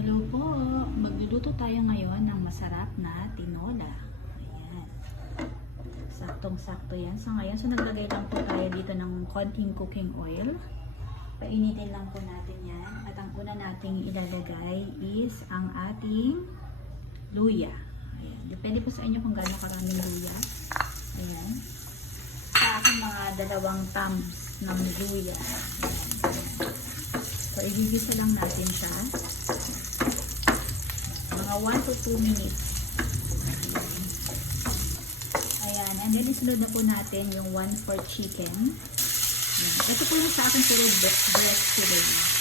Hello po! Magluluto tayo ngayon ng masarap na tinola. Ayan. Saktong-sakto yan. So naglagay lang po tayo dito ng konting cooking oil. Painitin lang po natin yan. At ang una nating ilalagay is ang ating luya. Ayan. Depende po sa inyo kung gaano karaming luya. Ayan. Sa akin mga 2 thumbs ng luya. Ayan. So igigisa lang natin siya. Mga 1 to 2 minutes. Ayan. And then isunod na po natin yung 1/4 chicken. Ayan. Ito po yung sa akin puro breast fillet.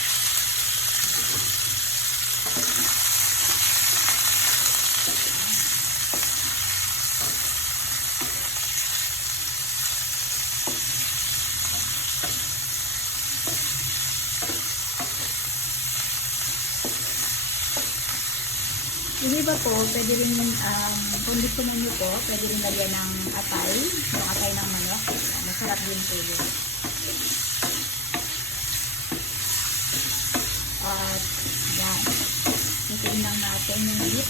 Yung iba po, pwede rin, kung gusto mo nyo po, pwede rin lagyan ng atay, yung atay ng manok. Masarap din po yun. At, yan. Itiin lang natin yung meat.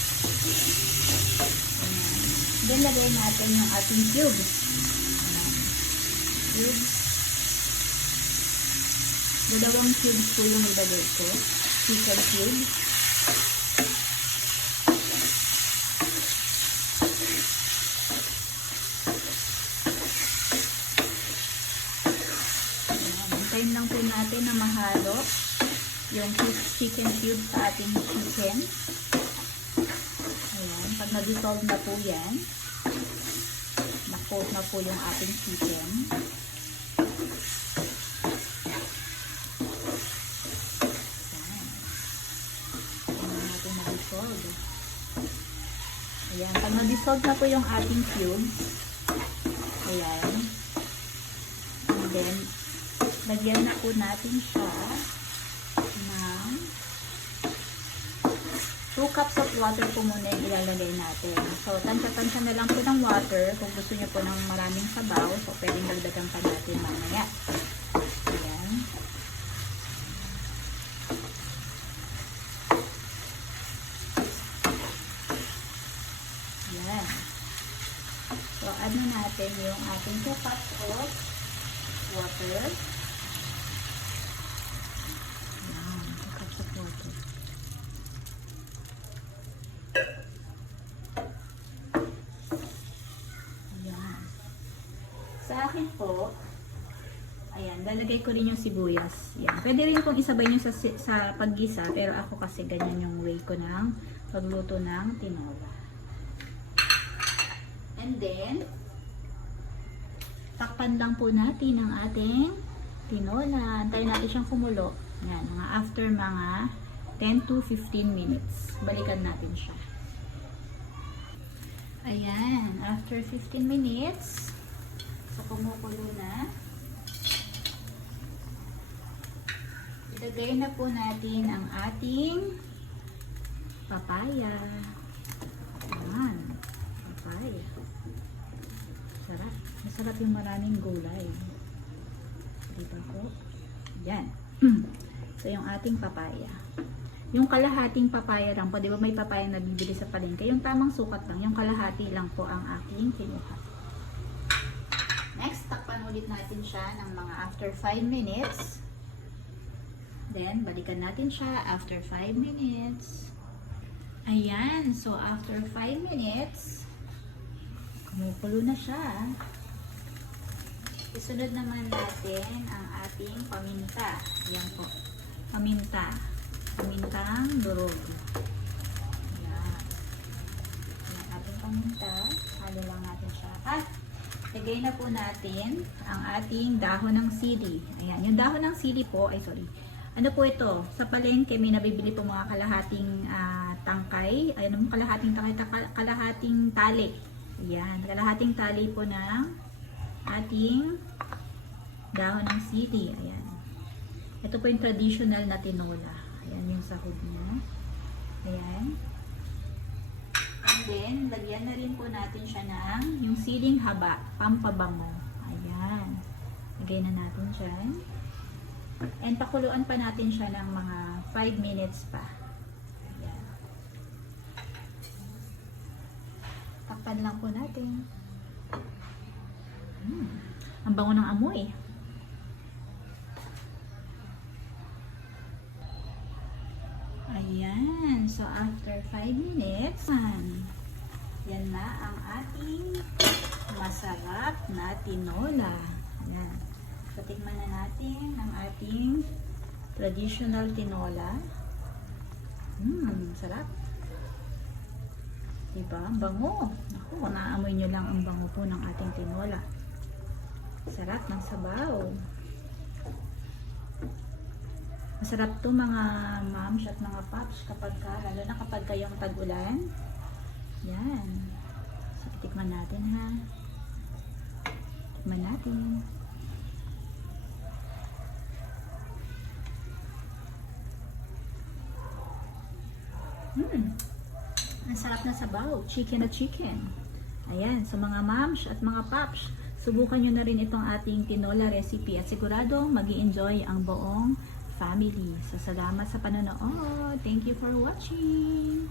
Then, lagay natin yung ating cubes. Cubes. 2 cubes po yung ilagay ko. Chicken cubes. Hintayin lang po natin na mahalo yung chicken cube sa ating chicken. Ayan. Pag nag-dissolve na po yan, na-coat na po yung ating chicken. Ayan. Ayan natin na-dissolve. Ayan. Pag na-dissolve na po yung ating cube, ayan. And then, lagyan na po natin siya ng 2 cups of water po muna yung ilalagay natin. So, tansya-tansya na lang po ng water. Kung gusto nyo po ng maraming sabaw, so pwedeng dagdagan pa natin mamaya. Ayan. Ayan. So, add na natin yung ating 2 cups of water. Ayan, 2 cups of water. Ayan. Sa akin po, ayan, lalagay ko rin yung sibuyas. Ayan. Pwede rin kung isabay nyo sa paggisa, pero ako kasi ganyan yung way ko ng pagluto ng tinola. And then, takpan lang po natin ang ating tinola. Antayin natin siyang kumulo. Yan, after mga 10 to 15 minutes. Balikan natin siya. Ayan, after 15 minutes, so kumukulo na. Ilagay na po natin ang ating papaya. Ayan, papaya. Sarap. Masarap yung maraming gulay. Diba po? Yan. So, yung ating papaya. Yung kalahating papaya lang po. Diba may papaya na bibili sa palengke? Yung tamang sukat lang. Yung kalahati lang po ang aking kinuha. Next, takpan ulit natin siya ng mga after 5 minutes. Then, balikan natin siya after 5 minutes. Ayan. So, after 5 minutes, kumukulo na siya. Isunod naman natin ang ating paminta. Yan po. Paminta. Pamintang durog. Yan. Yan ating paminta. Halo lang natin siya. At lagay na po natin ang ating dahon ng sili. Ayan. Yung dahon ng sili po, ay sorry. Ano po ito? Sa palengke may nabibili po mga kalahating tangkay. Ayun, kalahating tangkay, kalahating tali. Ayan. Kalahating tali po ng ating dahon ng sili. Ayan. Ito po yung traditional na tinola. Ayan yung sahog niya. Ayan. And then, lagyan na rin po natin siya ng yung siling haba, pampabango. Ayan. Lagay na natin dyan. And pakuluan pa natin siya ng mga 5 minutes pa. Ayan. Tikman lang po natin. Ang bango ng amoy. Ayan. So, after 5 minutes, yan na ang ating masarap na tinola. Ayan. So, tikman na natin ang ating traditional tinola. Sarap. Diba? Ang bango. Naku, naamoy nyo lang ang bango po ng ating tinola. Sarap ng sabaw. Masarap to mga moms at mga paps kapag lalo na kapag kayong tag-ulan. Yan. So, tikman natin ha. Tikman natin. Ang sarap na sabaw. Chicken na chicken. Ayan. So, mga moms at mga paps, subukan nyo na rin itong ating tinola recipe at siguradong mag-i-enjoy ang buong family. So, salamat sa panonood. Thank you for watching.